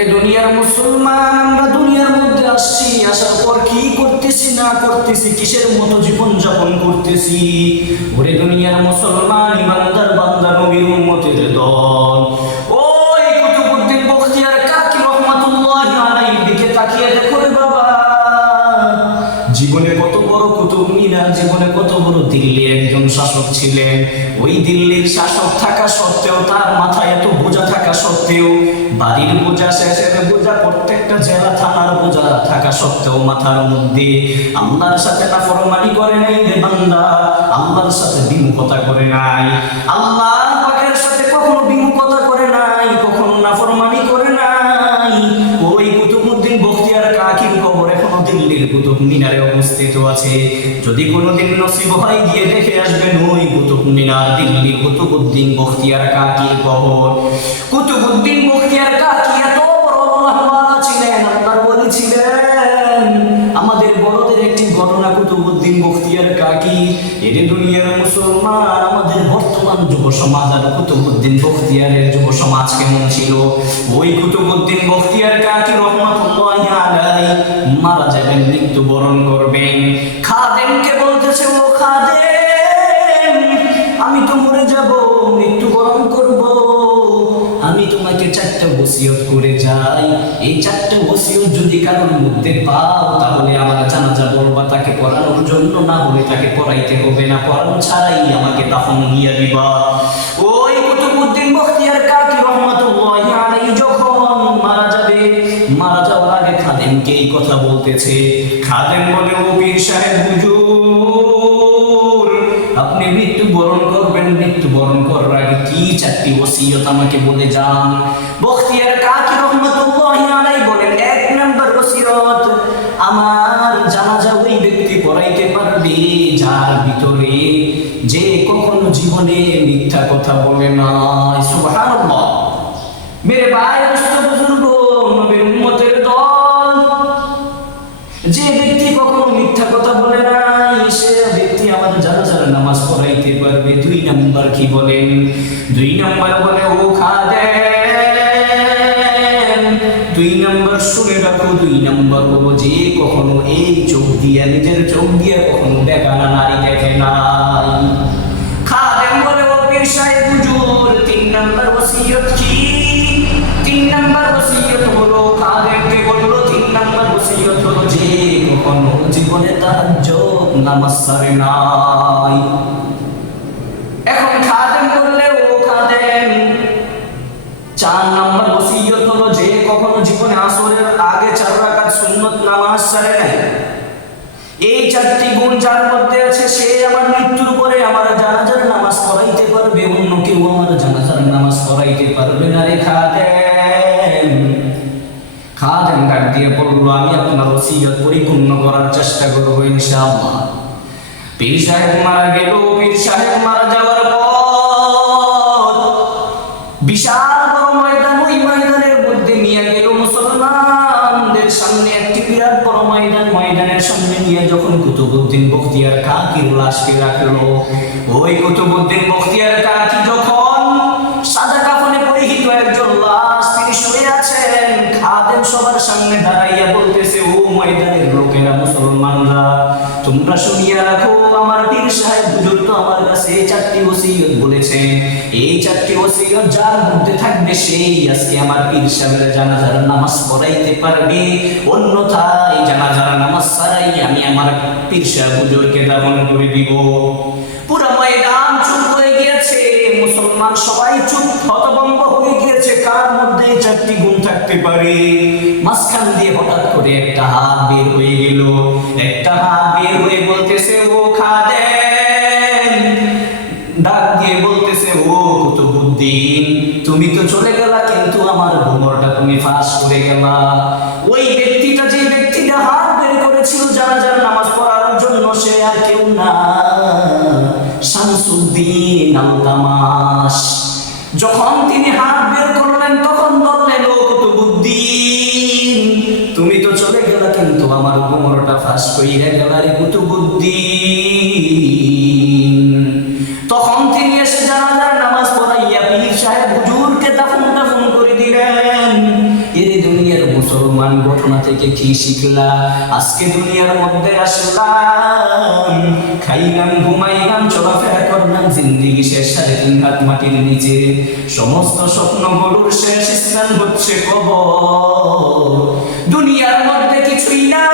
দুনিয়ার মুসলমান, আমরা দুনিয়ার মধ্যে আসছি, আসার পর কি করতেছি, না করতেছি, কিসের মতো জীবন যাপন করতেছি? ওরে দুনিয়ার মুসলমান, ইমানদার বান্দা, নবীর উম্মতের দল। কত বড় কুতুব মিনার জীবনে কত বড় দিল্লি একজন শাসক ছিলেন? ওই দিল্লির শাসক থাকা সত্ত্বেও, তার মাথায় এত বোঝা থাকা সত্ত্বেও, বাড়ির বোঝা শেষের বোঝা, প্রত্যেকটা জেলা, থানার বোঝা থাকা সত্ত্বেও মাথার মধ্যে আল্লাহর সাথে না ফরমানি করে নাই রে বান্দা, আল্লাহর সাথে বিমুখতা করে নাই। আল্লাহ পাকের সাথে কখনো বিমুখতা অবস্থিত আছে। যদি কোনোদিন নসিব হয়, গিয়ে দেখে আসবেন, ওই কুতুব মিনার দিল্লি কুতুবউদ্দিন বখতিয়ার কাকির কবর কুতুবউদ্দিন বখতিয়ার সমাজ আর কুতুবুদ্দিন বখতিয়ারের যুব সমাজ কেমন ছিল? ওই কুতুবুদ্দিন বখতিয়ার কাকি রহমতুল্লাহ আলাই মারা যাবেন, মৃত্যুবরণ করবেন। খাদেমকে বলতেছে, ও খাদেম ওসিয়ত করে যাই। এই চারটা ওসিয়ত যদি কারোর মধ্যে পাও, তাহলে আমার জানাজা বলবা, তাকে পড়ানোর জন্য না হলে তাকে পড়াইতে হবে না। পড়ানো ছাড়াই আমাকে দাফন দিয়া দিবা। ওই কুতুবউদ্দিন বখতিয়ার কাকি রহমাতুল্লাহি আলাইহি যখন মারা যাবে, মারা যাওয়ার আগে খাদেমকে এই কথা বলতেছে। খাদেম বলে, ও পীর সাহেব, হুজুর, আপনি মৃত্যু বরণ করবেন মৃত্যু বরণ করার আগে কি চারটি ওসিয়ত আমাকে বলে যান? বখতিয়ার কাকি রহমাতুল্লাহি আলাইহি বলেন, এক নাম্বার ওসিয়ত আমার জানাজা ওই ব্যক্তি পড়াইতে পারবে যার ভিতরে যে কখনো জীবনে মিথ্যা কথা বলে না সুবহানাল্লাহ। মেরে ভাই বুজুর্গ, নবীর উম্মতের দল, যে ব্যক্তি কখনো মিথ্যা কথা বলে সে ব্যক্তি আমার জানাজার নামাজ পড়াইতে পারবে। দুই নাম্বার কি বলেন? দুই নাম্বার বলে, ও খাদে দুই নাম্বার শুনে রাখো দুই নাম্বার হলো যে কখনো এই চোখ দিয়ে, নিজের চোখ দিয়ে কখনো বেগানা নারী দেখে নাই। খাদেম বলে ও পীর সাহেব হুজুর, তিন নাম্বার ওসিয়ত কি? তিন নাম্বার ওসিয়ত হলো খাদেমকে বলল তিন নাম্বার ওসিয়ত হলো যে কখনো জীবনে নাই। এখন খাদেম বললে, ও খাদেম, চার নাম্বার ওসিয়ত হলো যে কখনো জীবনে আসরের আগে চার রাকাত সুন্নত নামাজ সারে নাই। এই চারটি গুণ যার মধ্যে আছে, সে আমার মৃত্যুর পরে আমার জানাজার নামাজ পড়াইতে পারবে, অন্য কেউ আমার জানাজার নামাজ পড়াইতে পারবে না রে খাদেম। খাদেম ডাক দিয়ে বলল, আমি আপনার ওসিয়ত পরিপূর্ণ করার চেষ্টা করব ইনশাআল্লাহ। পীর সাহেব মারা গেল। পীর সাহেব মারা যাওয়ার পর সামনে একটি বিরাট বড় ময়দান, ময়দানের সামনে নিয়ে যখন কুতুবউদ্দিন বখতিয়ার কাকির লাশকে রাখল, ওই কুতুবউদ্দিন বখতিয়ার কাকি যখন কাছে চারটি ওসিয়ত বলেছেন, এই চারটি ওসিয়ত যার মধ্যে থাকবে সেই, আজকে আমার পীর সাহেবের জানাজার নামাজ পড়াইতে পারবে। অন্যথায় জানাজার নামাজ ছাড়াই আমি আমার পীর সাহেব হুজুরকে দাফন করে দিব। পুরো ময়দান চুপ হয়ে গিয়েছে, মুসলমান সবাই চুপ, হতভম্ব হয়ে গিয়েছে, কার মধ্যে চারটি গুণ থাকতে পারে? মাঝখান দিয়ে হঠাৎ করে একটা হাত বের হয়ে গেল। ফাঁস করে গেলা ওই ব্যক্তিটা যে ব্যক্তিটা হাত বের করেছিল জানাজার নামাজ পড়ার জন্য, সে আর কেউ না। শামসুদ্দিন আল তামাস যখন তিনি হাত বের করলেন, তখন বললেন, ও কুতুবুদ্দিন, তুমি তো চলে গেলা, কিন্তু আমার কোমরটা ফাঁস কইরা গেলা রে কুতুবুদ্দিন। থেকে শিখলা? আজকে দুনিয়ার মধ্যে আসলাম। খাইলাম, ঘুমাইলাম, চলাফেরা করলাম, জিন্দিগি শেষ সাড়ে তিন হাত মাটির নিচে। সমস্ত স্বপ্নগুলোর শেষ স্থান হচ্ছে কবর। দুনিয়ার মধ্যে কিছুই নাই